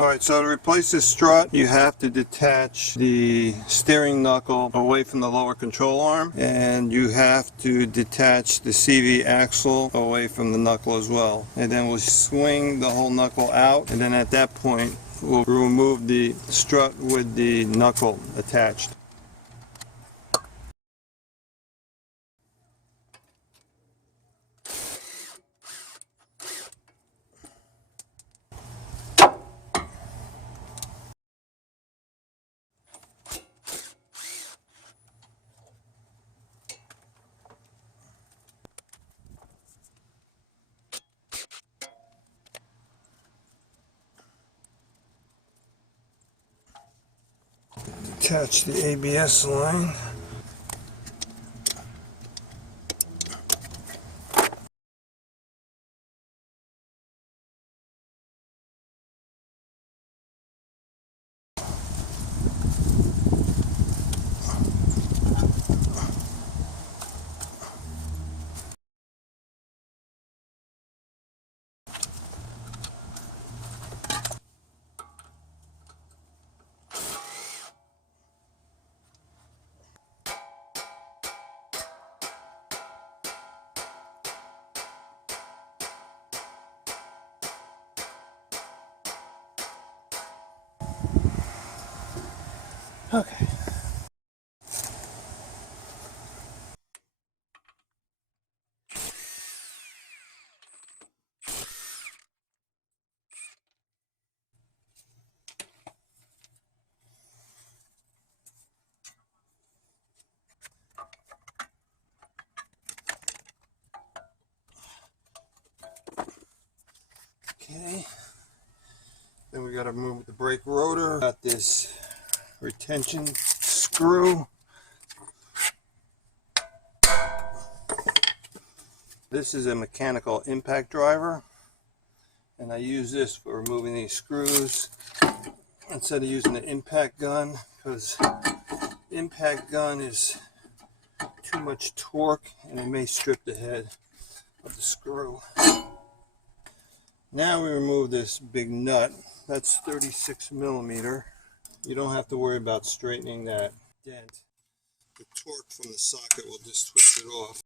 Alright, so to replace this strut, you have to detach the steering knuckle away from the lower control arm, and you have to detach the CV axle away from the knuckle as well. And then we'll swing the whole knuckle out, and then at that point we'll remove the strut with the knuckle attached. Attach the ABS line. Okay. Okay. Then we got to remove the brake rotor. Got this retention screw. This is a mechanical impact driver, and I use this for removing these screws instead of using the impact gun, because impact gun is too much torque and it may strip the head of the screw. Now we remove this big nut. That's 36 millimeter. You don't have to worry about straightening that dent. The torque from the socket will just twist it off.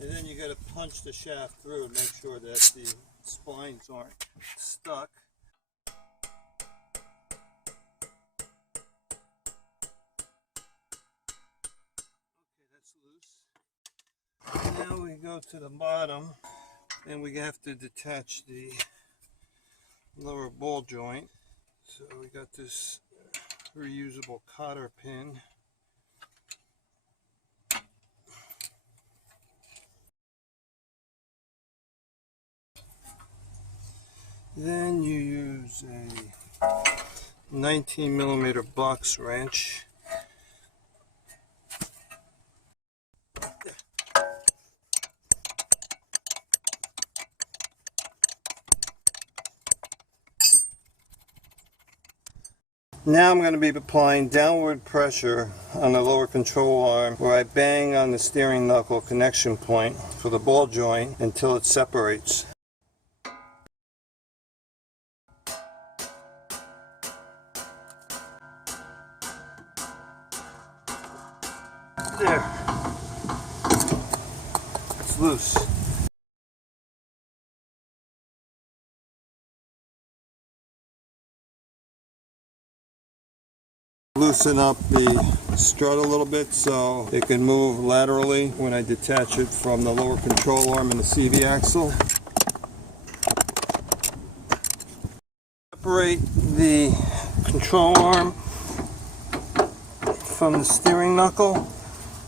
And then you got to punch the shaft through to make sure that the spines aren't stuck. Okay, that's loose. Now we go to the bottom, and we have to detach the lower ball joint. So we got this reusable cotter pin. Then you use a 19 millimeter box wrench. Now I'm going to be applying downward pressure on the lower control arm, where I bang on the steering knuckle connection point for the ball joint until it separates. There. It's loose. Loosen up the strut a little bit so it can move laterally when I detach it from the lower control arm and the CV axle. Separate the control arm from the steering knuckle.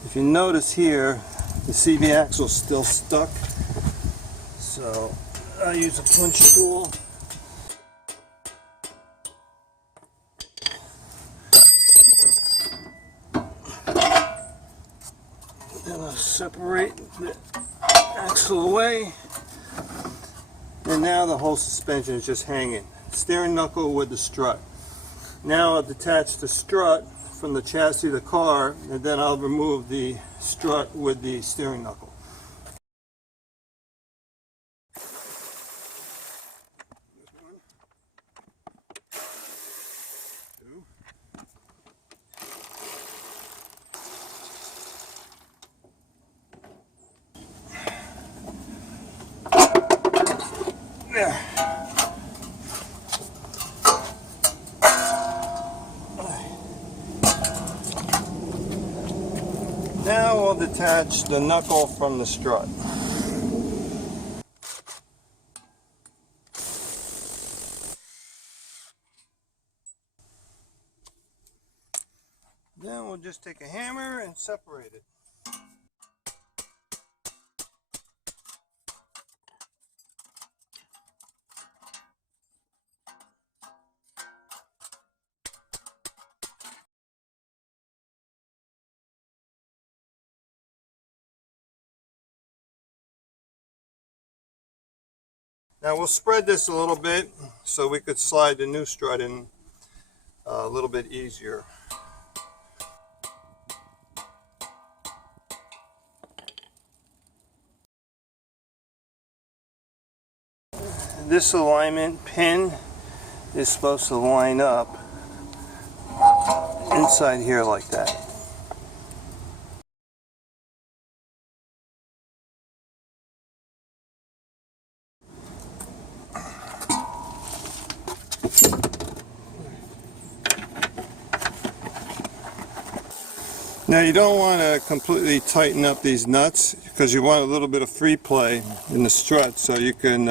If you notice here, the CV axle is still stuck, so I use a punch tool. Then I'll separate the axle away, and now the whole suspension is just hanging. Steering knuckle with the strut. Now I'll detach the strut from the chassis of the car, and then I'll remove the strut with the steering knuckle. There. Now we'll detach the knuckle from the strut. Then we'll just take a hammer and separate it. Now we'll spread this a little bit so we could slide the new strut in a little bit easier. This alignment pin is supposed to line up inside here like that. Now you don't want to completely tighten up these nuts because you want a little bit of free play in the strut so you can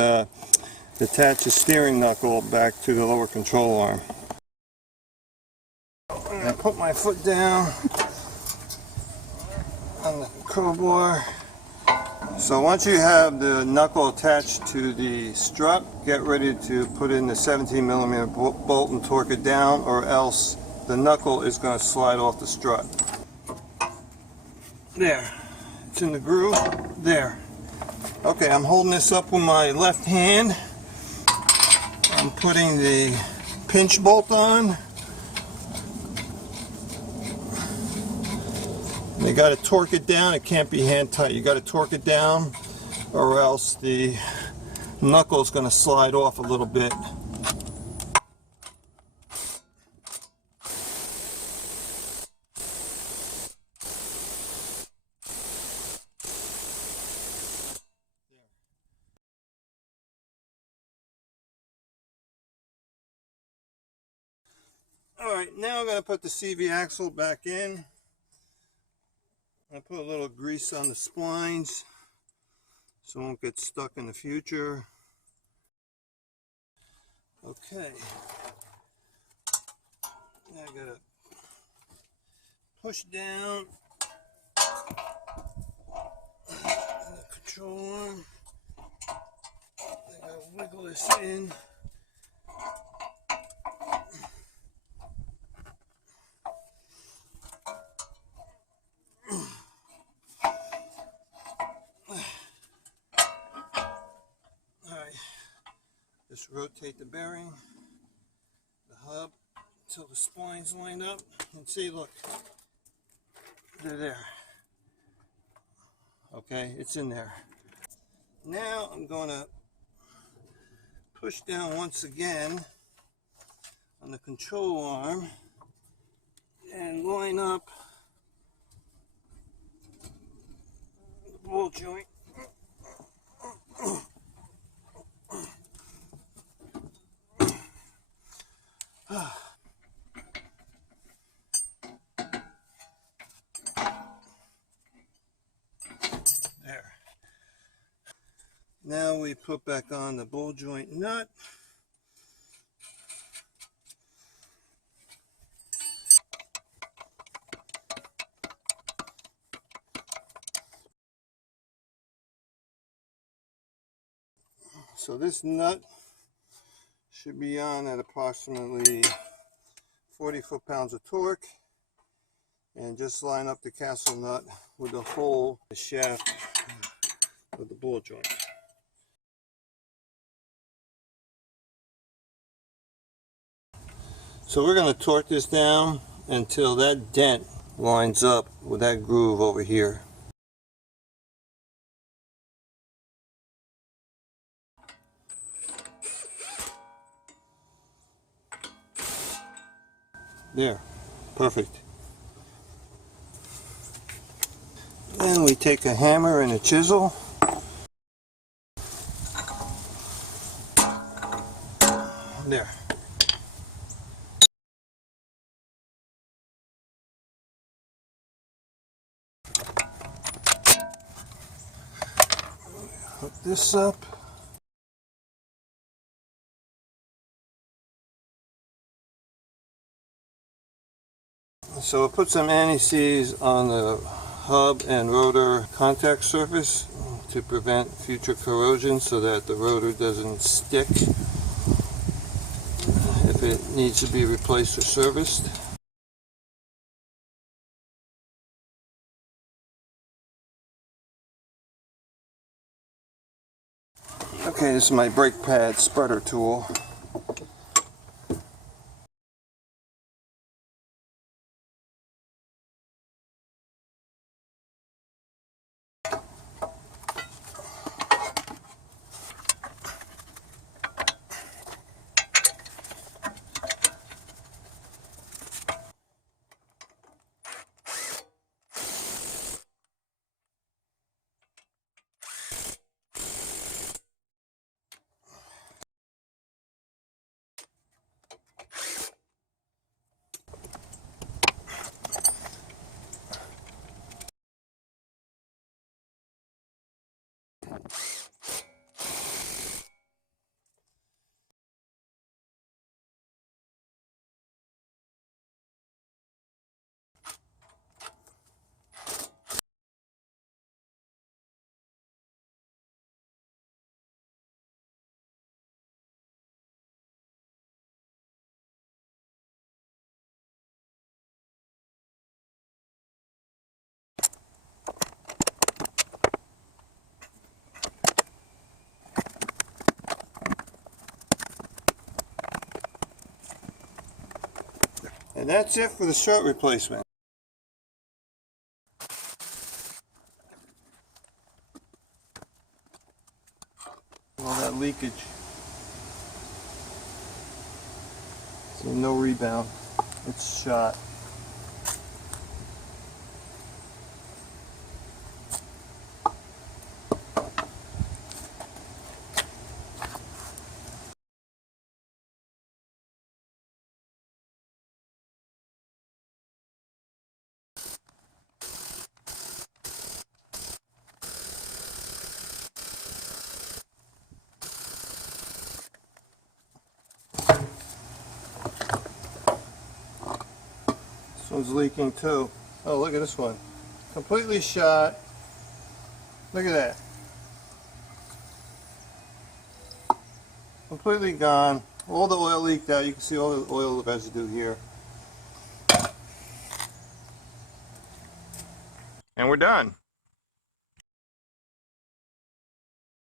attach the steering knuckle back to the lower control arm. I'm going to put my foot down on the crowbar. So once you have the knuckle attached to the strut, get ready to put in the 17mm bolt and torque it down, or else the knuckle is going to slide off the strut. There, it's in the groove. There. Okay, I'm holding this up with my left hand. I'm putting the pinch bolt on. You got to torque it down. It can't be hand tight. You got to torque it down, or else the knuckle is going to slide off a little bit. Alright, now I'm going to put the CV axle back in. I put a little grease on the splines so it won't get stuck in the future. Okay. Now I got to push down the control arm. I got to wiggle this in. Just rotate the bearing, the hub, until the splines line up. And see, look, they're there. Okay, it's in there. Now I'm going to push down once again on the control arm and line up the ball joint. There. Now we put back on the ball joint nut. So this nut should be on at approximately 40 foot-pounds of torque, and just line up the castle nut with the hole, the shaft of the ball joint. So we're going to torque this down until that dent lines up with that groove over here. There, perfect. Then we take a hammer and a chisel. There. Hook this up. So we'll put some anti-seize on the hub and rotor contact surface to prevent future corrosion so that the rotor doesn't stick if it needs to be replaced or serviced. Okay, this is my brake pad spreader tool. And that's it for the strut replacement. All that leakage. So no rebound. It's shot. This one's leaking too. Oh, look at this one. Completely shot. Look at that. Completely gone. All the oil leaked out. You can see all the oil residue here. And we're done.